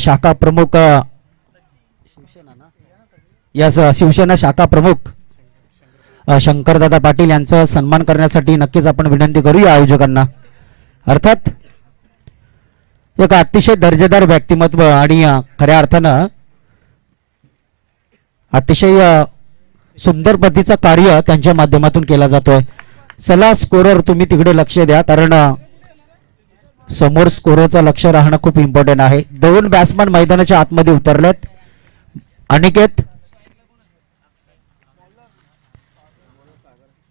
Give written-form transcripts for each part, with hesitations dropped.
शाखा प्रमुख यास शिवसेना शाखा प्रमुख शंकरदादा पाटील यांचा सन्मान करण्यासाठी नक्कीच आपण विनंती करूया आयोजकांना. अर्थात एक अतिशय दर्जेदार व्यक्तिमत्व आणि खऱ्या अर्थानं अतिशय सुंदर पद्धतीचं कार्य त्यांच्या माध्यमातून केला जातोय. चला स्कोरर तुम्ही तिकडे लक्ष द्या, कारण समोर स्कोररचं लक्ष राहणं खूप इम्पॉर्टंट आहे. दोन बॅट्समन मैदानाच्या आतमध्ये उतरलेत. अनिकेत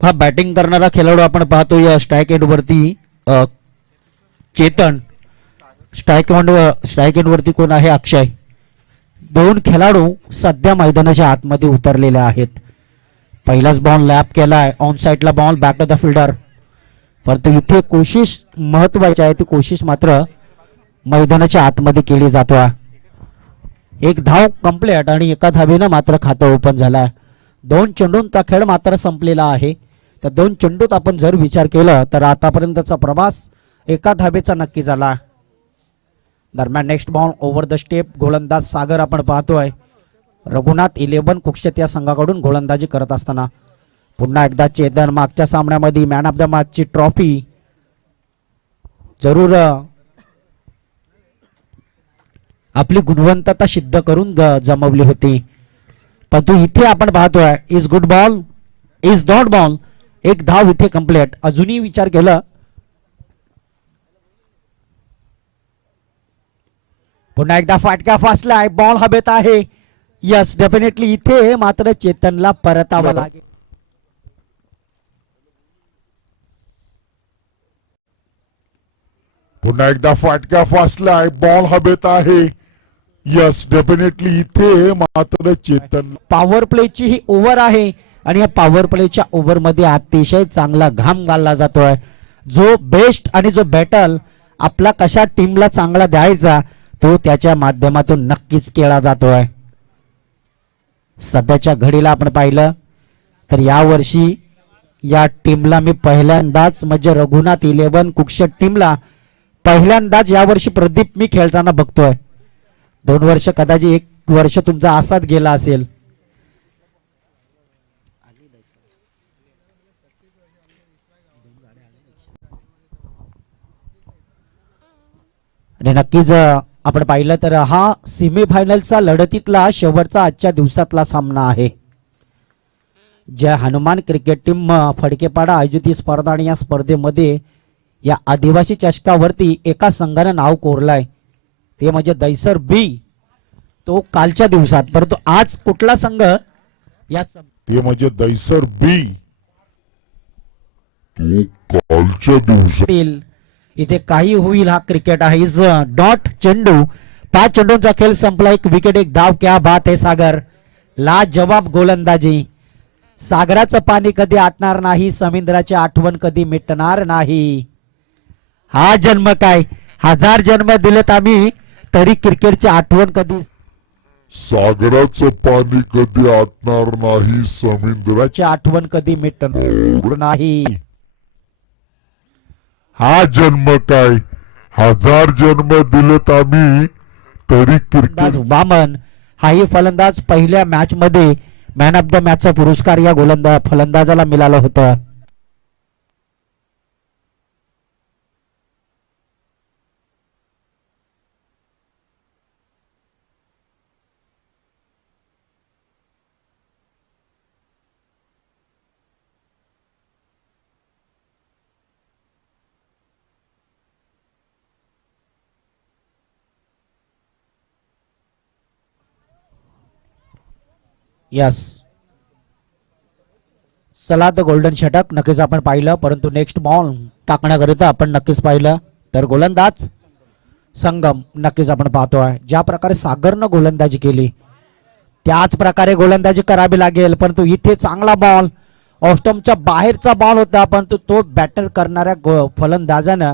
हा बॅटिंग करणारा खेळाडू आपण पाहतो या स्ट्राईक एंड वरती. चेतन स्ट्राईक एंड वरती कोण आहे? अक्षय. दोन खेळाडू सध्या मैदानाच्या आतमध्ये उतरलेले आहेत. पहिलाच बॉल लॅप केलाय, ऑन साइडला ball back to the fielder. परंतु इथे कोशिश महत्वाची आहे, ती कोशिश मात्र मैदानाच्या आतमध्ये केली जातोय. एक धाव कंप्लीट आणि एका धावेनं मात्र खातं ओपन झालाय. दोन चेंडूंचा खेळ मात्र संपलेला आहे. त्या दोन चेंडूत आपण जर विचार केला तर आतापर्यंतचा प्रवास एका धावेचा नक्की झाला. दरम्यान next ball over the step गोलंदाज सागर आपण पाहतोय. रघुनाथ 11 कुक्षत या संघाकडून गोलंदाजी करत असताना पुन्हा एकदा चेतन मागच्या सामन्यामध्ये मॅन ऑफ द मॅचची ट्रॉफी जरूर आपली गुणवत्ता सिद्ध करून जमवली होती. परंतु इथे आपण पाहतोय is good ball is dot ball. एक धाव इथे कंप्लीट. अजूनही विचार केला पुन्हा एकदा फाटका फासलाय, बॉल हवेत आहे. यस डेफिनेटली इथे मात्र चेतनला परतावं लागेल. पुन्हा एकदा फाटका फासलाय, बॉल हवेत आहे. यस डेफिनेटली इथे मात्र चेतन. पॉवर प्लेची ही ओव्हर आहे आणि या पॉवर प्लेच्या ओव्हर मध्ये अतिशय चांगला घाम घालला जातोय. जो बेस्ट आणि जो बॅटल आपला कशा टीमला चांगला द्यायचा तो त्याच्या माध्यमातून नक्कीच केला जातोय. सध्याच्या घडीला आपण पाहिलं तर या वर्षी या टीमला मी पहिल्यांदाच म्हणजे रघुनाथ 11 कुक्षट टीमला पहिल्यांदाच यावर्षी प्रदीप मी खेळताना बघतोय. 2 वर्ष कदाचित 1 वर्ष तुमचा असाच गेला असेल. आणि नक्कीच आपण पाहिलं तर हा सेमीफायनलचा लढतीतला शेवटचा आजच्या दिवसातला सामना आहे. ज्या हनुमान क्रिकेट टीम फडकेपाडा आयोजित ही स्पर्धा आणि या स्पर्धेमध्ये या आदिवासी चषकावरती एका संघाने नाव कोरलाय ते म्हणजे दैसर बी. तो कालच्या दिवसात, परंतु आज कुठला संघ या ते म्हणजे दैसर बी तो कालच्या दिवसात. इथे काही होईल हा क्रिकेट आहे. इज डॉट चेंडू 5 चेंडूंचा खेळ संपला. 1 विकेट 1 धाव. क्या बात आहे सागर. लाजवाब गोलंदाजी. सागराचं पाणी कधी आटणार नाही, समुद्राची आठवण कधी मिटणार नाही. हा जन्म काय 1000 जन्म दिलेत आम्ही तरी क्रिकेटची आठवण कधी. सागराचं पाणी कधी आटणार नाही, समुद्राची आठवण कधी मिटणार नाही. हा जन्म काय 1000 जन्म दिलेत आम्ही तरी क्रिकेट. वामन हाही फलंदाज पहिल्या मॅच मध्ये मॅन ऑफ द मॅचचा पुरस्कार या फलंदाजाला मिळाला होता. यस चला तर गोल्डन षटक नक्कीच आपण पाहिलं. परंतु नेक्स्ट बॉल टाकण्याकरिता आपण नक्कीच पाहिलं तर गोलंदाज संगम नक्कीच आपण पाहतोय. ज्या प्रकारे सागरनं गोलंदाजी केली त्याच प्रकारे गोलंदाजी करावी लागेल. परंतु इथे चांगला बॉल ऑस्टमच्या बाहेरचा बॉल होता, परंतु तो बॅटर करणाऱ्या फलंदाजानं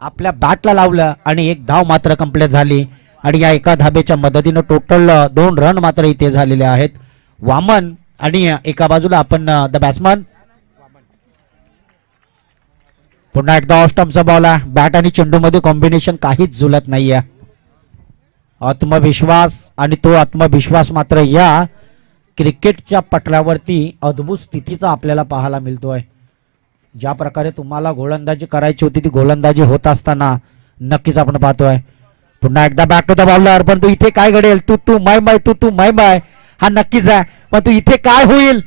आपल्या बॅटला लावलं आणि 1 धाव मात्र कंप्लीट झाली. आणि या एका धाब्याच्या मदतीनं टोटल 2 रन मात्र इथे झालेले आहेत. वामन आणि एका बाजूला आपण द बॅट्समन. पुन्हा एकदा ऑफ स्टंपचा बॉल आहे. बॅट आणि चेंडू मध्ये कॉम्बिनेशन काहीच जुलत नाहीये. आत्मविश्वास आणि तो आत्मविश्वास मात्र या क्रिकेटच्या पटलावरती अद्भुत स्थितीचा आपल्याला पाहायला मिळतोय. ज्या प्रकारे तुम्हाला गोलंदाजी करायची होती ती गोलंदाजी होत असताना नक्कीच आपण पाहतोय. पुन्हा एकदा बॅक टू द बॉलर, पण तू इथे काय घडेल, तू तू माय माय तू तू माय माय हा नक्कीच आहे. पण तू इथे काय होईल,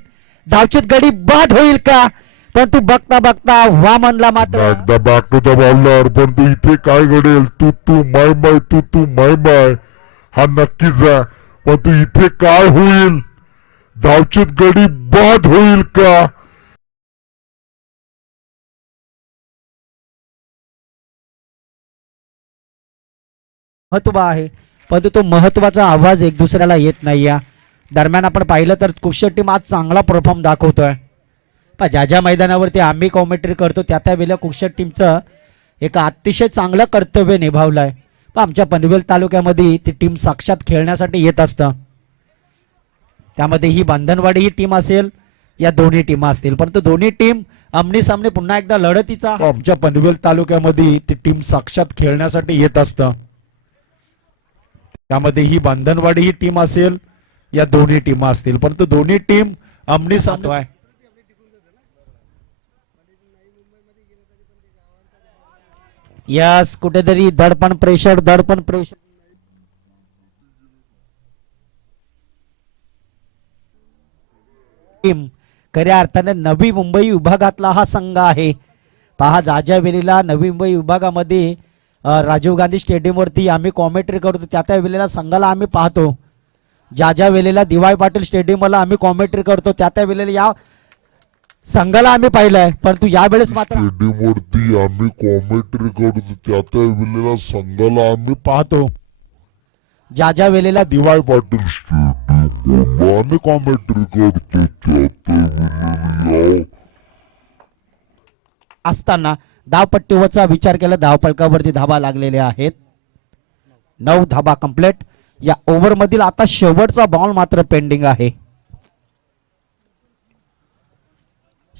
धावचीत गडी बाद होईल का, पण तू बघता बघता वामनला मात्र एकदा बॅक टू द बॉलर, पण तू इथे काय घडेल, तू तू माय माय तू तू माय माय हा नक्कीच आहे. पण तू इथे काय होईल, धावचीत गडी बाद होईल का. महत्व आहे, पण तो महत्वाचा आवाज एक दुसऱ्याला येत नाही. या दरम्यान आपण पाहिलं तर कुशल टीम आज चांगला परफॉर्म दाखवतोय. पण ज्या ज्या मैदानावरती आम्ही कॉमेंट्री करतो त्या वेळेला कुशल टीमचं एक अतिशय चांगलं कर्तव्य निभावलं आहे. पण आमच्या पनवेल तालुक्यामध्ये ती टीम साक्षात खेळण्यासाठी येत असतं. त्यामध्ये ही बांधणवाडी ही टीम असेल, या दोन्ही टीम असतील, परंतु दोन्ही टीम आमने सामने पुन्हा एकदा लढतीचा आमच्या पनवेल तालुक्यामध्ये ती टीम साक्षात खेळण्यासाठी येत असतं. त्यामध्ये ही बांधणवाडी ही टीम असेल, या दोन्ही टीम असतील, परंतु दोन्ही टीम आमने सामने यस कुठेतरी दडपण प्रेशर टीम खऱ्या अर्थाने नवी मुंबई विभागातला हा संघ आहे. पहा ज्या वेळेला नवी मुंबई विभागामध्ये राजीव गांधी स्टेडियमवरती आम्ही कॉमेंट्री करतो त्या वेळेला संघाला आम्ही पाहतो. ज्या वेळेला दिवाळी पाटील स्टेडियमला आम्ही कॉमेंट्री करतो त्या वेळेला या संघाला आम्ही पाहिलंय, परंतु यावेळेस मात्र स्टेडियमवरती आम्ही कॉमेंट्री करतो त्या वेळेला संघाला आम्ही पाहतो. ज्या वेळेला दिवाळी पाटील स्टेडियम आम्ही कॉमेंट्री करतो त्या वेळेला असताना धावपट्टीवरचा विचार केला, धावफलकावरती धाबा लागलेल्या आहेत. 9 धाबा कंप्लीट. या ओव्हर मधील आता शेवटचा बॉल मात्र पेंडिंग आहे.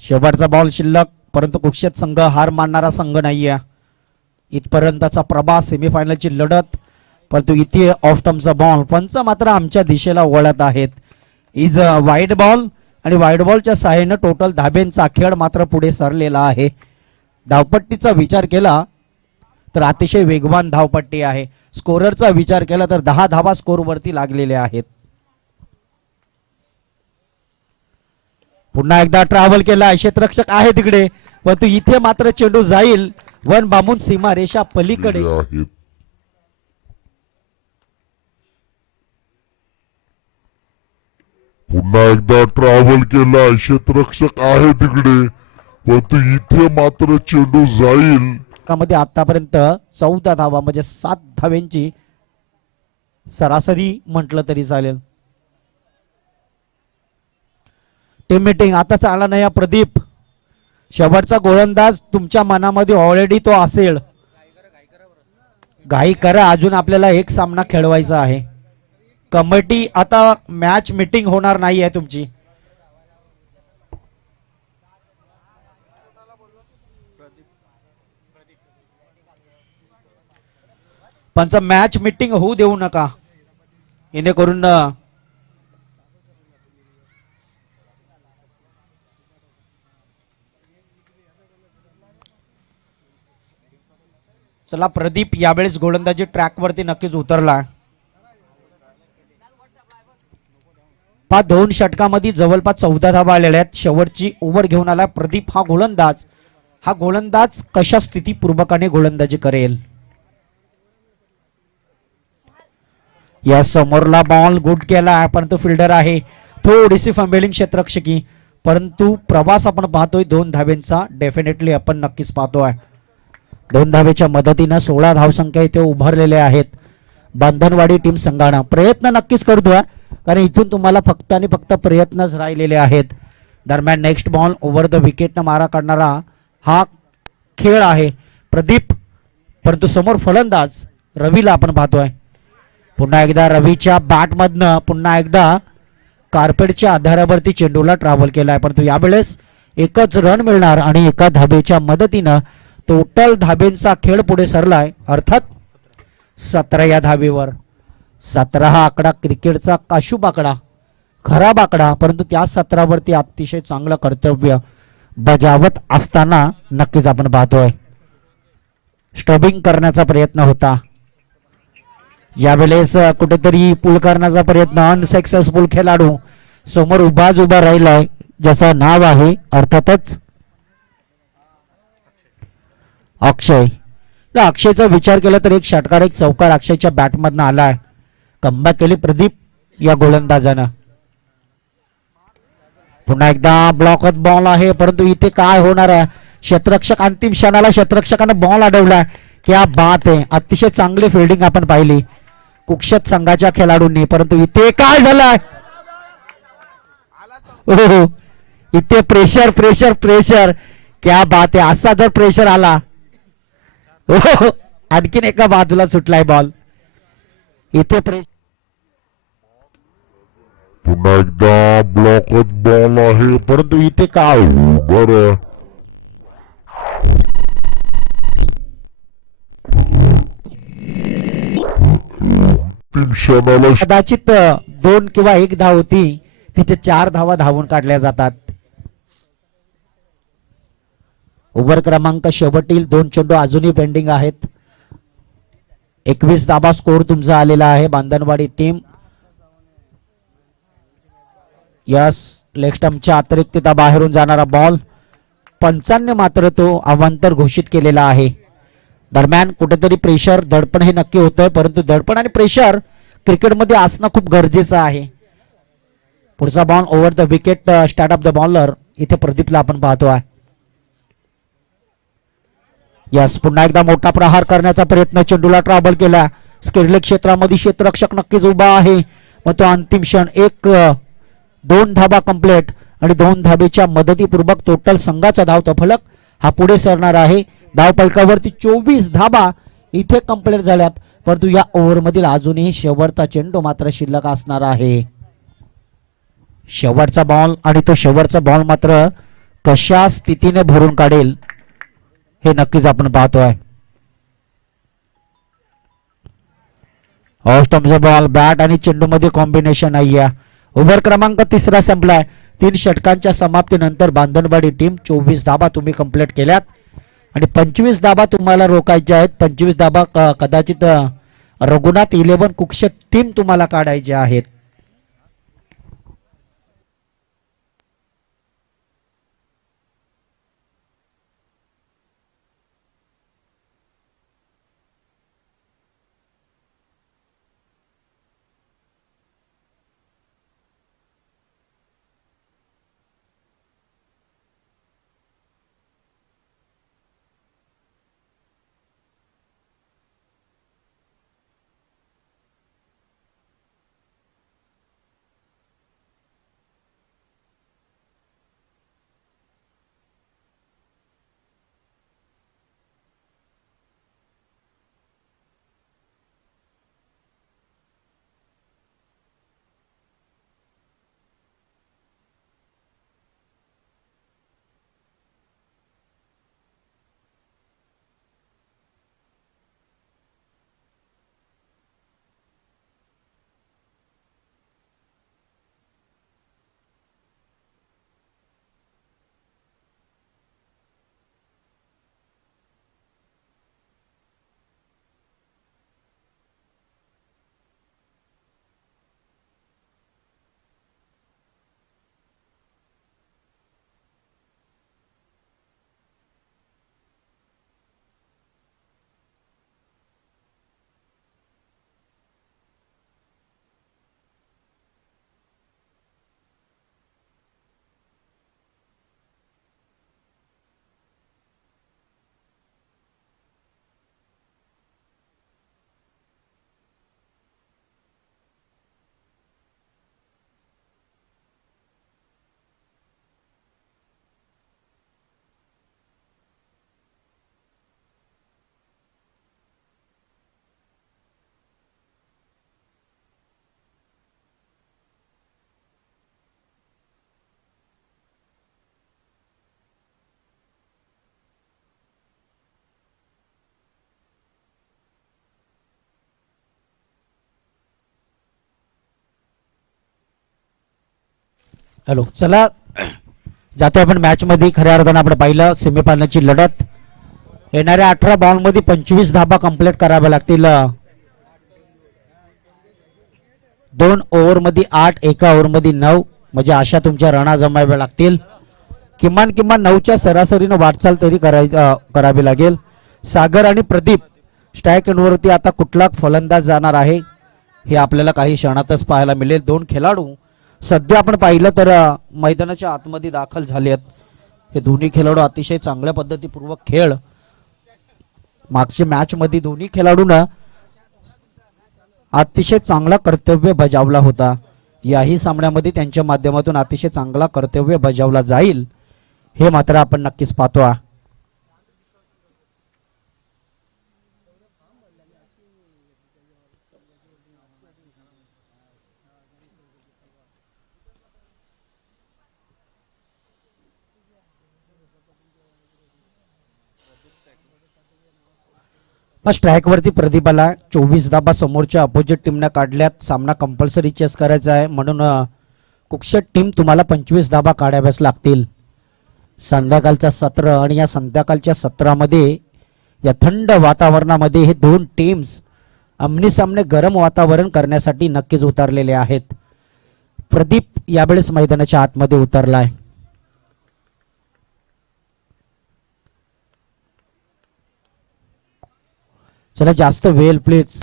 शेवटचा बॉल शिल्लक, परंतु कुक्षेत संघ हार मानणारा संघ नाहीये. इथपर्यंतचा प्रभास सेमीफायनलची लढत, परंतु इथे ऑफ टर्मचा बॉल पंच मात्र आमच्या दिशेला वळत आहेत. इज वाईड बॉल आणि वाईड बॉलच्या सहाय्याने टोटल धाब्यांचा खेळ मात्र पुढे सरलेला आहे. धावपट्टीचा विचार केला तर अतिशय वेगवान धावपट्टी आहे. स्कोररचा विचार केला तर 10 धावा स्कोर वरती लागलेल्या आहेत. पुन्हा एकदा ट्रॅव्हल केला, क्षेत्ररक्षक आहे तिकडे, परंतु इथे मात्र चेंडू जाईल वन बांबून सीमा रेषा पलीकडे. पुन्हा एकदा ट्रॅव्हल केला, क्षेत्ररक्षक आहे तिकडे, परंतु इथे मात्र चेंडू जाईल. मध्ये आतापर्यंत 14 धावा म्हणजे 7 धाव्यांची सरासरी म्हटलं तरी चालेल. टीम मीटिंग आता चालला नाही. प्रदीप शेवटचा गोलंदाज तुमच्या मनामध्ये ऑलरेडी तो असेल, घाई करा, अजून आपल्याला एक सामना खेळवायचा आहे. कमिटी आता मॅच मीटिंग होणार नाही आहे तुमची. पंच मॅच मीटिंग होऊ देऊ नका, जेणेकरून चला प्रदीप यावेळेस गोलंदाजी ट्रॅक वरती नक्कीच उतरला. 2 षटकामध्ये जवळपास 14 धावा आलेल्या आहेत. शेवटची ओव्हर घेऊन आला प्रदीप. हा गोलंदाज कशा स्थितीपूर्वकाने गोलंदाजी करेल. या समोरला बॉल गुड केला, परंतु फिल्डर आहे थोडीशी फंबेलिंग क्षेत्ररक्षकी, परंतु प्रवास आपण पाहतोय 2 धाब्यांचा डेफिनेटली आपण नक्कीच पाहतोय. 2 धावेच्या मदतीनं 16 धावसंख्या इथे उभारलेल्या आहेत. बांधणवाडी टीम संघानं प्रयत्न नक्कीच करतोय, कारण इथून तुम्हाला फक्त आणि फक्त प्रयत्नच राहिलेले आहेत. दरम्यान नेक्स्ट बॉल ओव्हर द विकेटनं मारा काढणारा हा खेळ आहे प्रदीप, परंतु समोर फलंदाज रवीला आपण पाहतोय. पुन्हा एकदा रवीच्या बॅटमधनं पुन्हा एकदा कार्पेटच्या आधारावरती चेंडूला ट्रॅव्हल केलाय, परंतु यावेळेस एकच रन मिळणार आणि एका धाबेच्या मदतीनं टोटल धाबेंचा खेळ पुढे सरलाय, अर्थात 17 या धाबेवर. 17 हा आकडा क्रिकेटचा काशूब आकडा, खराब आकडा, परंतु त्या सत्रावरती अतिशय चांगलं कर्तव्य बजावत असताना नक्कीच आपण पाहतोय स्टबिंग करण्याचा प्रयत्न होता. यावेळेस कुठेतरी पुल करण्याचा प्रयत्न, अनसक्सेसफुल खेळाडू समोर उभा राहिलाय ज्याचं नाव आहे अर्थातच अक्षय. या अक्षयचा विचार केला तर एक षटकार एक चौकार अक्षयच्या बॅटमधनं आलाय. कमबॅक केली प्रदीप या गोलंदाजानं. पुन्हा एकदा ब्लॉकत बॉल आहे, परंतु इथे काय होणार आहे, क्षेत्ररक्षक अंतिम क्षणाला क्षेत्ररक्षकानं बॉल अडवलाय. क्या बात आहे, अतिशय चांगली फिल्डिंग आपण पाहिली कुक्षत संघाच्या खेळाडूंनी, परंतु इथे काय झालंय, हो इथे प्रेशर प्रेशर प्रेशर, क्या बात आहे. असा जर प्रेशर आला, हो आणखीन एका बाजूला सुटलाय बॉल. इथे प्रेशर, पुन्हा एकदा ब्लॉकत बॉल आहे, परंतु इथे काय बरं अंतिम क्षणाला कदाचित 2 किंवा 1 धाव होती, तिथे 4 धावा धावून काढल्या जातात. ओव्हर क्रमांक शेवटील 2 चेंडू अजूनही पेंडिंग आहेत. 21 धाबा स्कोर तुमचा आलेला आहे. बांधनवाडी टीम यस लेग स्टंपच्या अतिरिक्त बाहेरून जाणारा बॉल, पंचांनी मात्र तो अवांतर घोषित केलेला आहे. दरम्यान कुठेतरी प्रेशर दडपण हे नक्की होतंय, परंतु दडपण आणि प्रेशर क्रिकेटमध्ये असणं खूप गरजेचं आहे. पुढचा ball over the wicket, start of the bowler इथे प्रदीपला आपण पाहतो आहे. यस पुन्हा एकदा मोठा प्रहार करण्याचा प्रयत्न, चेंडूला ट्रॅव्हल केला स्किरले क्षेत्रामध्ये, क्षेत्ररक्षक नक्कीच उभा आहे. मग तो अंतिम क्षण, 2 धाबा कंप्लीट आणि 2 धाबेच्या मदतीपूर्वक टोटल संघाचा धाव फलक हा पुढे सरणार आहे. धाव फलकावरती 24 धाबा इथे कंप्लीट झाल्यात, परंतु या ओव्हर मधील अजूनही शेवटचा चेंडू मात्र शिल्लक असणार आहे. शेवटचा बॉल आणि तो शेवटचा बॉल मात्र कशा स्थितीने भरून काढेल हे नक्कीच आपण पाहतोय. ऑस्टमचा बॉल, बॅट आणि चेंडू मध्ये कॉम्बिनेशन आहे. ओव्हर क्रमांक 3 संपलाय. 3 षटकांच्या समाप्तीनंतर बांधनवाडी टीम 24 धाबा तुम्ही कंप्लीट केल्यात आणि 25 धाबा तुम्हाला रोखायच्या आहेत. 25 धाबा कदाचित रघुनाथ 11 कुक्षक टीम तुम्हाला काढायचे आहेत. हॅलो, चला जातो आपण मॅच मध्ये. खऱ्या अर्थानं आपण पाहिलं सेमीफायनलची लढत. येणाऱ्या 18 बॉल मध्ये 25 धाबा कंप्लीट कराव्या लागतील. 2 ओव्हर मध्ये 8, एका ओव्हर मध्ये 9, म्हणजे अशा तुमच्या रणा जमाव्या लागतील. किमान 9च्या सरासरीनं वाटचाल तरी करावी लागेल. सागर आणि प्रदीप स्ट्राईक एंडवरती आता कुठला फलंदाज जाणार आहे हे आपल्याला काही क्षणातच पाहायला मिळेल. 2 खेळाडू सध्या आपण पाहिलं तर मैदानाच्या आतमध्ये दाखल झाले आहेत. हे दोन्ही खेळाडू अतिशय चांगल्या पद्धतीपूर्वक खेळ मागच्या मॅच मध्ये दोन्ही खेळाडूंना अतिशय चांगला कर्तव्य बजावला होता. याही सामन्यामध्ये त्यांच्या माध्यमातून अतिशय चांगला कर्तव्य बजावला जाईल हे मात्र आपण नक्कीच पाहतो. स्ट्राईक वरती प्रदीपाला 24 धाबा समोरच्या अपोजिट टीमने काढल्यात. सामना कंपल्सरी चेस करायचा आहे, म्हणून कुक्षट टीम तुम्हाला 25 धाबा काढाव्याच लागतील. संध्याकाळचा सत्र आणि या संध्याकाळच्या सत्रामध्ये या थंड वातावरणामध्ये हे 2 टीम्स आमने सामने गरम वातावरण करण्यासाठी नक्कीच उतरलेले आहेत. प्रदीप यावेळेस मैदानाच्या आतमध्ये उतरलाय. चला, जास्त वेळ प्लीज,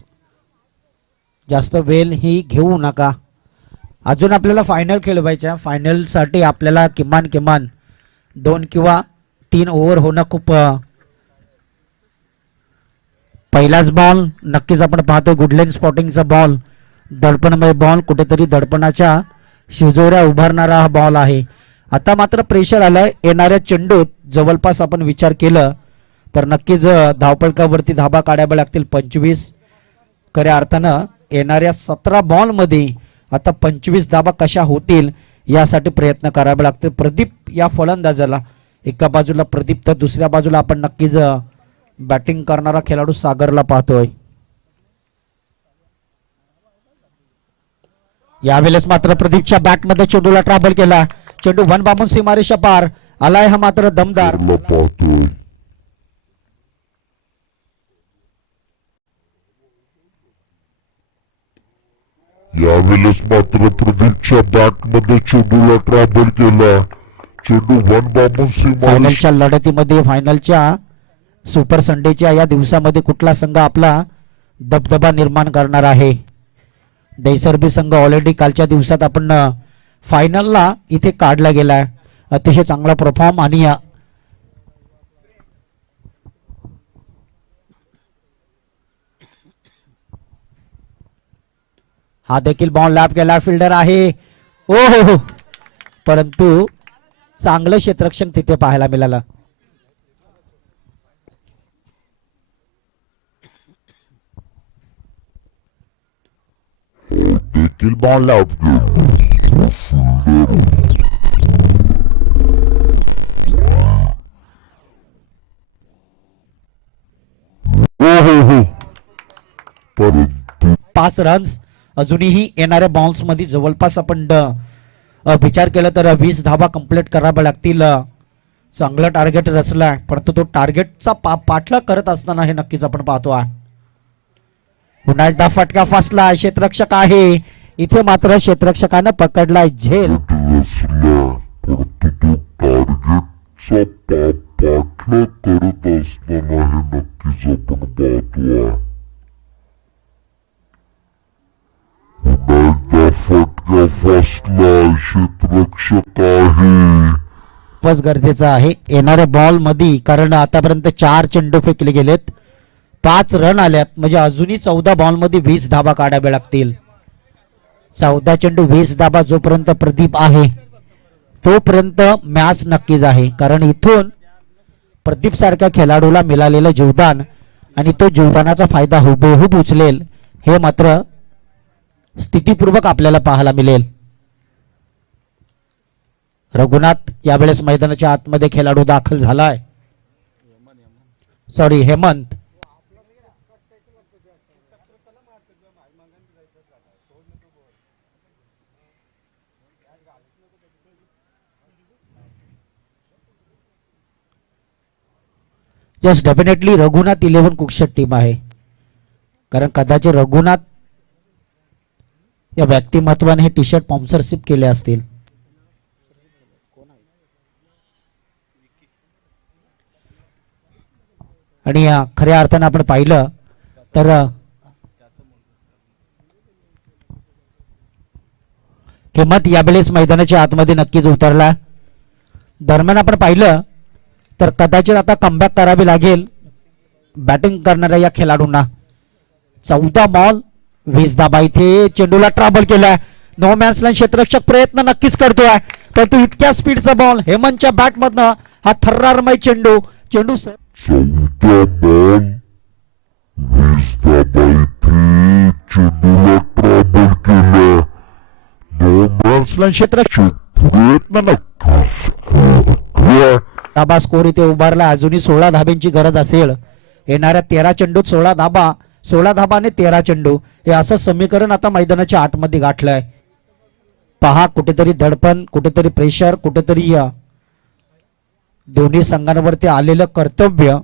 जास्त वेळ ही घेऊ नका. अजून आपल्याला फायनल खेळवायच्या. फायनल साठी आपल्याला किमान 2 किंवा 3 ओव्हर होणं खूप. पहिलाच बॉल नक्कीच आपण पाहतोय गुडलेन स्पॉटिंगचा बॉल, दडपणमय बॉल, कुठेतरी दडपणाच्या शिजोऱ्या उभारणारा हा बॉल आहे. आता मात्र प्रेशर आलंय. येणाऱ्या चेंडूत जवळपास आपण विचार केलं तर नक्कीच धावपळकावरती धाबा काढावे लागतील 25. खऱ्या अर्थानं येणाऱ्या 17 बॉल मध्ये आता 25 धाबा कशा होतील यासाठी प्रयत्न करावे लागतील. प्रदीप या फलंदाजाला एका बाजूला प्रदीप तर दुसऱ्या बाजूला आपण नक्कीच बॅटिंग करणारा खेळाडू सागरला पाहतोय. यावेळेस मात्र प्रदीपच्या बॅटमध्ये चेंडूला ट्रॅव्हल केला. चेंडू 1 बाबून सीमारेषा पार आलाय. हा मात्र दमदार. पाहतोय यावेळेस मात्र प्रदीपच्या बॅटमध्ये चेंडूला ट्रॅव्हल केला. चेंडू 1 बाबून सीमा. फायनलच्या लढतीमध्ये, फायनलच्या सुपर संडेच्या या दिवसामध्ये कुठला संघ आपला दबदबा निर्माण करणार आहे? दैसर्बी संघ ऑलरेडी कालच्या दिवसात आपण फायनलला इथे काढला गेलाय. अतिशय चांगला परफॉर्म आणि हा देखील बॉल लॅप केला. फिल्डर आहे. ओ हो, परंतु चांगलं क्षेत्ररक्षण तिथे पाहायला मिळालं. देखील बॉल लॅप हो. परंतु 5 रन्स अजूनही येणाऱ्या बॉल्स मध्ये जवळपास आपण विचार केला तर 20 धाबा कंप्लीट कराव्या लागतील. चांगलं टार्गेट रचलाय, परंतु तो टार्गेटचा पाठलाग करत असताना हे नक्कीच आपण पाहतो आहे. पुन्हा एकदा फटका फसला. क्षेत्ररक्षक आहे इथे, मात्र क्षेत्ररक्षकानं पकडलाय झेल. रचला परंतु तो टार्गेटचा पाठलाग करत असताना हे नक्कीच आपण पाहतोय. पुन्हा फटका फसला. क्षेत्ररक्षक आहे बस गरजेचं आहे येणाऱ्या बॉल मध्ये, कारण आतापर्यंत 4 चेंडू फेकले गेलेत, 5 रन आल्यात, म्हणजे अजूनही 14 बॉल मध्ये 20 धाबा काढावे लागतील. 14 चेंडू 20 धाबा जोपर्यंत प्रदीप आहे तोपर्यंत मॅच नक्कीच आहे. कारण इथून प्रदीप सारख्या खेळाडूला मिळालेलं जीवदान आणि तो जीवदानाचा फायदा हुबेहूब उचलेल हे मात्र स्थितीपूर्वक आपल्याला पाहायला मिळेल. रघुनाथ यावेळेस मैदानाच्या आतमध्ये खेळाडू दाखल झालाय. Sorry, Hemant. Yes definitely Raghunath 11 कुकशेट टीम आहे, कारण कदाचित रघुनाथ या व्यक्तिमत्वाने हे टी शर्ट स्पॉन्सरशिप केले असतील. आणि खऱ्या अर्थानं आपण पाहिलं तर हेमंत यावेळेस मैदानाच्या आतमध्ये नक्कीच उतरला. दरम्यान आपण पाहिलं तर कदाचित आता कमबॅक करावी लागेल बॅटिंग करणाऱ्या या खेळाडूंना. 14 बॉल 20 धाबा. इथे चेंडूला ट्रॅबल केलाय. नो मॅन्स लाईन क्षेत्ररक्षक प्रयत्न नक्कीच करतोय, परंतु इतक्या स्पीडचा बॉल हेमंतच्या बॅट मधनं हा थर्रारमय चेंडू 14 बॉल 20 धाबा. इथे चेंडूला ट्रॅबल केलं. क्षेत्ररक्षक प्रयत्न धाबा स्कोर इथे उभारला. अजूनही 16 धाब्यांची गरज असेल. येणाऱ्या 13 चेंडूत 16 धाबा, 16 धाबा आणि 13 चेंडू हे असं समीकरण आता मैदानाच्या आतमध्ये गाठलंय. पहा कुठेतरी दडपण, कुठेतरी प्रेशर, कुठेतरी दोन्ही संघांवरती आलेलं कर्तव्य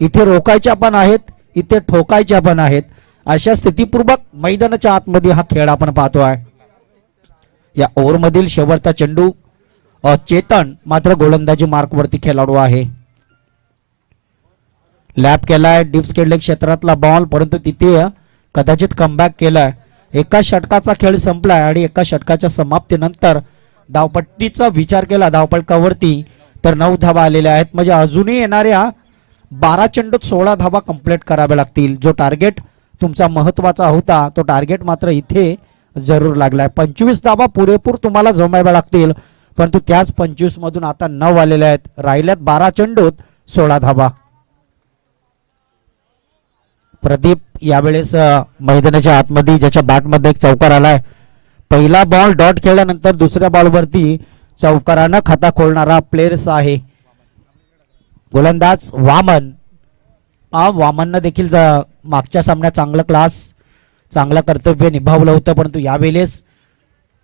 इथे रोखायच्या पण आहेत, इथे ठोकायच्या पण आहेत. अशा स्थितीपूर्वक मैदानाच्या आतमध्ये हा खेळ आपण पाहतोय. या ओव्हरमधील शेवटचा चेंडू चेतन मात्र गोलंदाजी मार्कवरती खेळाडू आहे. लॅप केलाय डीप स्केडलेग क्षेत्रातला बॉल, परंतु तिथे कदाचित कमबॅक केलाय. एका षटकाचा खेळ संपलाय आणि एका षटकाच्या समाप्तीनंतर धावपट्टीचा विचार केला धावपळकावरती तर 9 धावा आलेल्या आहेत. म्हणजे अजूनही येणाऱ्या 12 चेंडूत 16 धावा कंप्लीट कराव्या लागतील. जो टार्गेट तुमचा महत्वाचा होता तो टार्गेट मात्र इथे जरूर लागलाय. 25 धावा पुरेपूर तुम्हाला जमायला लागतील, परंतु त्याच 25 मधून आता 9 आलेल्या आहेत. राहिल्यात 12 चेंडूत 16 धावा. प्रदीप यावेळेस मैदानाच्या आतमध्ये ज्याच्या बॅटमध्ये एक चौकार आलाय. पहिला बॉल डॉट खेळल्यानंतर दुसऱ्या बॉलवरती चौकारानं खाता खोलणारा प्लेयर्स आहे गोलंदाज वामन. वामननं देखील मागच्या सामन्यात चांगलं कर्तव्य निभावलं होतं, परंतु यावेळेस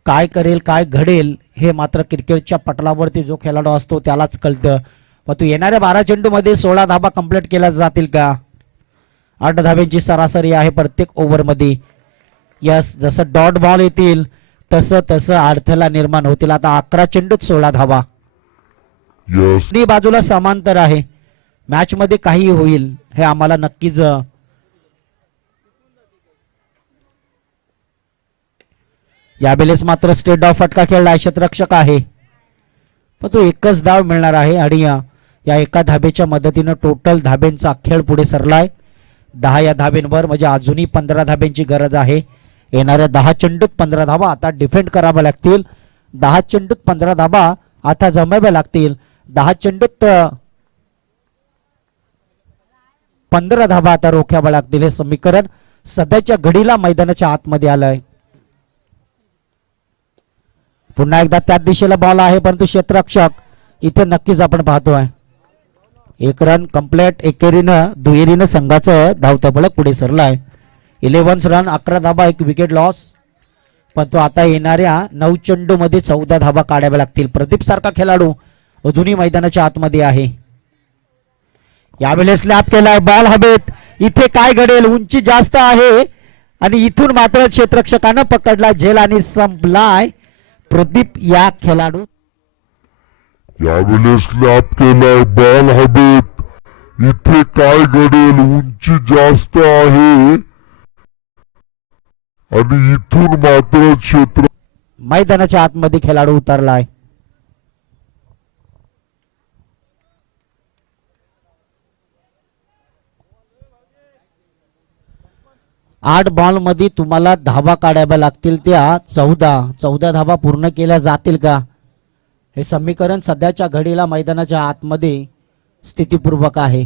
काय करेल काय घडेल हे मात्र क्रिकेटच्या पटलावरती जो खेळाडू असतो त्यालाच कळतं. परंतु येणाऱ्या 12 चेंडूमध्ये 16 धाबा कंप्लीट केल्या जातील का? 8 धाब्यांची सरासरी आहे प्रत्येक ओव्हरमध्ये. यस, जसं डॉट बॉल येतील तसं तसं अडथळा निर्माण होतील. आता 11 चेंडूत 16 धाबा. दोन्ही बाजूला समांतर आहे. मॅच मध्ये काही होईल हे आम्हाला नक्कीच यावेळेस मात्र स्टेट डाव फटका खेळला क्षेत्ररक्षक आहे, पण तो एकच धाव मिळणार आहे आणि या एका धाबेच्या मदतीनं टोटल धाब्यांचा खेळ पुढे सरलाय. 10 या धाब्यांवर म्हणजे अजूनही 15 धाब्यांची गरज आहे. येणाऱ्या 10 चेंडूत 15 धाबा आता डिफेंड कराव्या लागतील. 10 चेंडूत 15 धाबा आता जमाव्या लागतील. 10 चेंडूत 15 धाबा आता रोख्याव्या लागतील. हे समीकरण सध्याच्या घडीला मैदानाच्या आतमध्ये आलंय. पुन्हा एकदा त्याच दिशेला बॉल आहे, परंतु क्षेत्ररक्षक इथे नक्कीच आपण पाहतोय. 1 रन कंप्लीट. एकेरीनं दुहेरीनं संघाचं धावतं फलक पुढे सरलाय. 11 रन 11 धाबा 1 विकेट लॉस, पण तो आता येणाऱ्या 9 चेंडू मध्ये 14 धाबा काढाव्या लागतील. प्रदीप सारखा खेळाडू अजूनही मैदानाच्या आतमध्ये आहे. यावेळेस लॅप केलाय बॉल हवेत. इथे काय घडेल? उंची जास्त आहे आणि इथून मात्र क्षेत्ररक्षकानं पकडला झेल आणि संपलाय. प्रदीप या खेळाडू यावेळेस लॅप केलाय बॉल हवेत. इथे काय घडेल? उंची जास्त आहे आणि इथून मात्र क्षेत्र मैदानाच्या आतमध्ये खेळाडू उतरलाय. आठ बॉल मध्ये तुम्हाला धाबा काढाव्या लागतील. त्या 14 धाबा पूर्ण केल्या जातील का? हे समीकरण सध्याच्या घडीला मैदानाच्या आतमध्ये स्थितीपूर्वक आहे.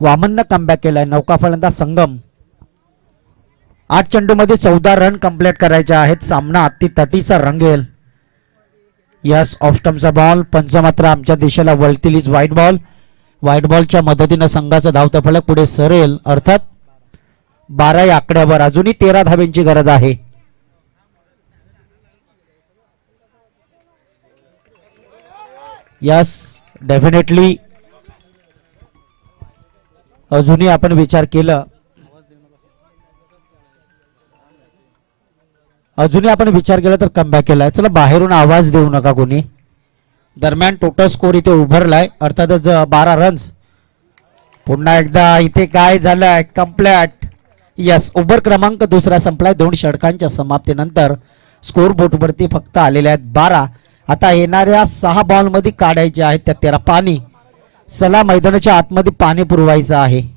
वामननं कमबॅक केलाय. नौका फलंदाज संगम. 8 चेंडू मध्ये 14 रन कंप्लीट करायचे आहेत. सामना अति तटीचा रंगेल. यस, ऑफ स्टंपचा बॉल. पंच मात्र आमच्या दिशेला वळतील. इज वाईट बॉल. व्हाईट बॉलच्या मदतीनं संघाचा धावता फलक पुढे सरेल, अर्थात 12 या आकड्यावर अजूनही 13 धाब्यांची गरज आहे. यस, डेफिनेटली अजूनही आपण विचार केला, तर कमबॅक केलाय. चला, बाहेरून आवाज देऊ नका कोणी. दरम्यान टोटल स्कोर इथे उभरलाय, अर्थातच 12 रन्स. पुन्हा एकदा इथे काय झालंय, कंप्लीट. यस, ओव्हर क्रमांक दुसरा संपलाय. 2 षटकांच्या समाप्तीनंतर स्कोर बोर्डवरती फक्त आलेले आहेत 12. आता येणाऱ्या 6 बॉल मध्ये काढायचे आहेत त्या 13 पाणी. चला, मैदानाच्या आतमध्ये पाणी पुरवायचं आहे.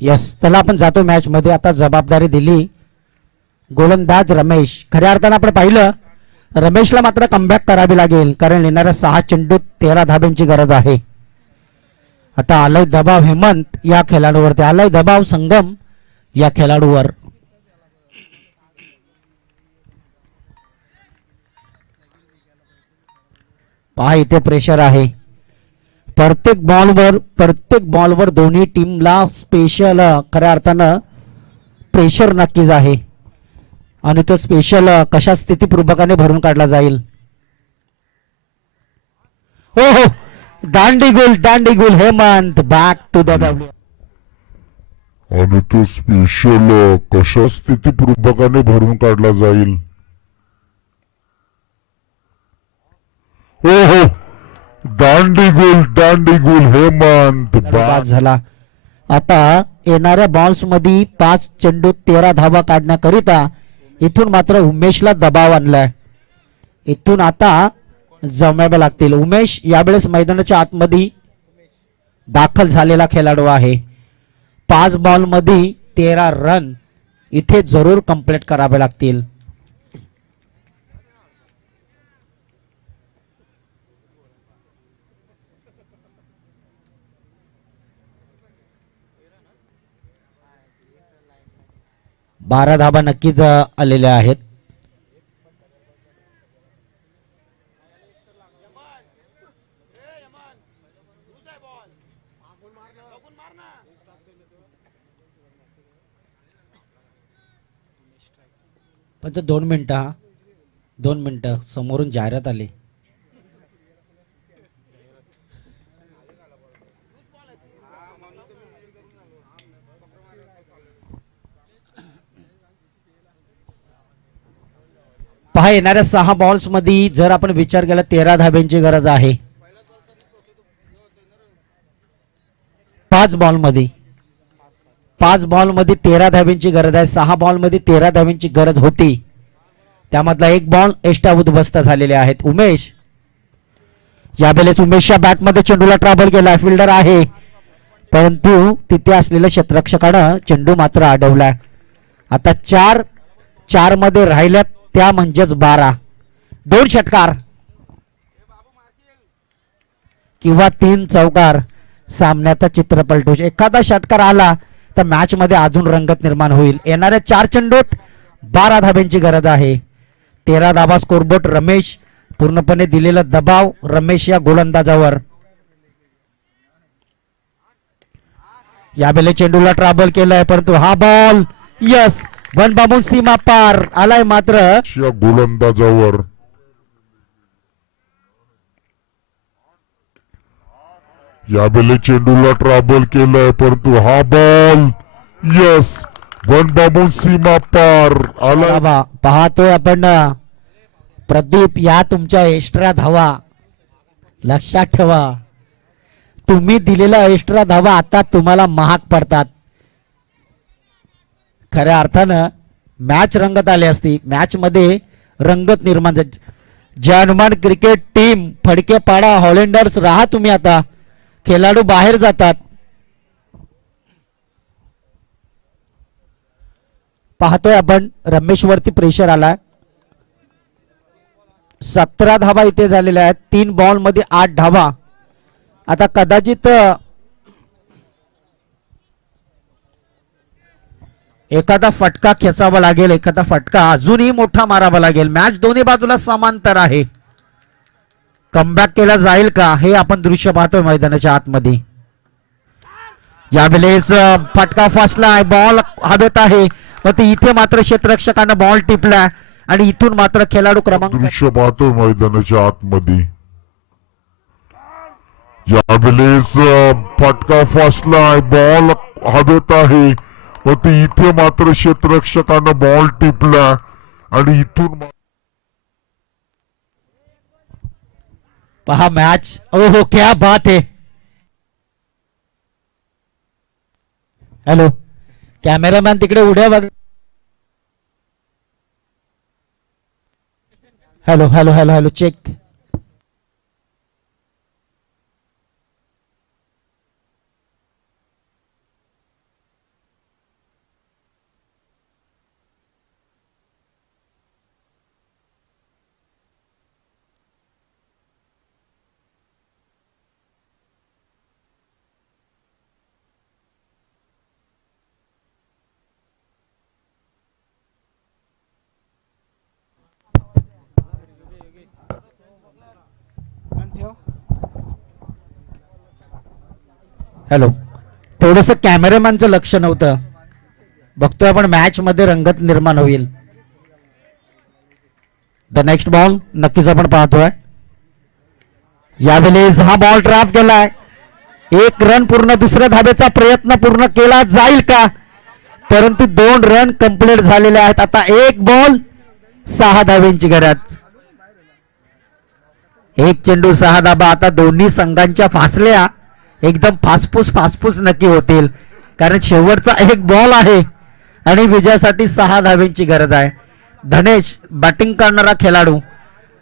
यस, चला आपण जातो मॅच मध्ये. आता जबाबदारी दिली गोलंदाज रमेश. खऱ्या अर्थानं आपण पाहिलं, रमेशला मात्र कमबॅक करावी लागेल, कारण येणाऱ्या 6 चेंडूत 13 धाब्यांची गरज आहे. आता आलाय दबाव हेमंत या खेळाडूवरती, आलाय दबाव संगम या खेळाडूवर. पहा, इथे प्रेशर आहे. प्रत्येक बॉलवर दोन्ही टीमला स्पेशल खऱ्या अर्थानं प्रेशर नक्कीच आहे, आणि तो स्पेशल कशा स्थितीपूर्वकाने भरून काढला जाईल. हो हो, दांडी गुल Hemant back to the W. आणि तो स्पेशल कशा स्थितीपूर्वकाने भरून काढला जाईल. हो हो, दांडी गुल हेमंत बाद झाला. आता येणाऱ्या बॉल्स मध्ये 5 चेंडूत 13 धावा काढण्याकरिता इथून मात्र उमेशला दबाव आणलाय. इथून आता जमावे लागतील. उमेश यावेळेस मैदानाच्या आतमध्ये दाखल झालेला खेळाडू आहे. 5 बॉल मध्ये 13 रन इथे जरूर कंप्लीट करावे लागतील. बारा धाबा नक्कीच आलेल्या आहेत. पण 2 मिनिटं 2 मिनिटं समोरून जाहिरात आली. पहा, येणाऱ्या 6 बॉल्स मध्ये जर आपण विचार केला 13 धाब्यांची गरज आहे. 5 बॉल मध्ये 13 धाब्यांची गरज आहे. 6 बॉल मध्ये 13 धाब्यांची गरज होती, त्यामधला 1 बॉल एक्स्ट्रा उद्ध्वस्त झालेले आहेत. उमेश यावेळेस उमेशच्या बॅट मध्ये चेंडूला ट्रॅव्हल केला. फिल्डर आहे, परंतु तिथे असलेल्या क्षेत्ररक्षकानं चेंडू मात्र अडवला. आता 4 मध्ये राहिल्यात, त्या म्हणजेच 12. 2 षटकार किंवा 3 चौकार सामन्याचा चित्र पलटू. एखादा षटकार आला तर मॅच मध्ये अजून रंगत निर्माण होईल. येणाऱ्या 4 चेंडूत 12 धाब्यांची गरज आहे. 13 धाबा स्कोरबोर्ड. रमेश पूर्णपणे दिलेला दबाव रमेश या गोलंदाजावर. यावेळेला चेंडूला ट्रॅबल केलाय परंतु हा बॉल यस वन बाबून सीमा पार आलाय मात्र या गोलंदाजावर यावेळेला चेंडूला ट्रॅबल केलाय परंतु हा बॉल यस वन बाबून सीमा पार आला. बाबा पाहतोय आपण प्रदीप या तुमच्या एक्स्ट्रा धावा लक्षात ठेवा. तुम्ही दिलेल्या एक्स्ट्रा धावा आता तुम्हाला महाग पडतात. खऱ्या अर्थानं मॅच रंगत आली असती. मॅच मध्ये रंगत निर्माण झाली. जनमान क्रिकेट टीम फडकेपाडा हॉलेंडर्स राहा तुम्ही आता. खेळाडू बाहेर जातात. पाहतोय आपण रमेश वरती प्रेशर आला. 17 धावा इथे झालेल्या आहेत. 3 बॉल मध्ये 8 धावा. आता कदाचित एखादा फटका खेचावा लागेल. एखादा फटका अजूनही मोठा मारावा लागेल. मॅच दोन्ही बाजूला समांतर आहे. कमबॅक केला जाईल का हे आपण दृश्य पाहतोय मैदानाच्या आतमध्ये. यावेळेस फटका फसलाय. बॉल हवेत आहे पण इथे मात्र क्षेत्ररक्षकानं बॉल टिपला आणि इथून मात्र खेळाडू क्रमांक दृश्य पाहतोय मैदानाच्या आतमध्ये. यावेळेस फटका फसलाय. बॉल हवेत आहे व ते इथे मात्र क्षेत्ररक्षकानं बॉल टिपला आणि इथून पहा मॅच. ओहो क्या बात है. हॅलो कॅमेरामॅन तिकडे उड्या बघ. Hello hello hello hello check. Hello थोडस कॅमेरामॅनचं लक्ष नव्हतं. बघतोय आपण मॅच मध्ये रंगत निर्माण होईल. द नेक्स्ट बॉल नक्कीच आपण पाहतोय. यावेळेस हा बॉल ट्रॅप केलाय. 1 रन पूर्ण. दुसऱ्या धाब्याचा प्रयत्न पूर्ण केला जाईल का परंतु 2 रन कंप्लीट झालेले आहेत. आता 1 बॉल 6 धाब्यांची गरज. 1 चेंडू 6 धाबा. आता दोन्ही संघांच्या फासल्या एकदम फासफूस नक्की होतील कारण शेवटचा 1 बॉल आहे आणि विजयासाठी 6 धाब्यांची गरज आहे. धनेश बॅटिंग करणारा खेळाडू.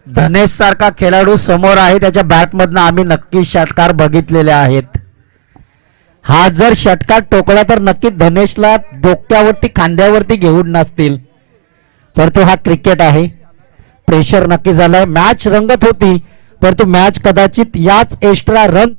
धनेश सारखा खेळाडू समोर आहे. त्याच्या बॅटमधनं आम्ही नक्की षटकार बघितलेले आहेत. हा जर षटकार टोकला तर नक्की धनेशला डोक्यावरती खांद्यावरती घेऊन नसतील परंतु हा क्रिकेट आहे. प्रेशर नक्की झालाय. मॅच रंगत होती परंतु मॅच कदाचित याच एक्स्ट्रा रन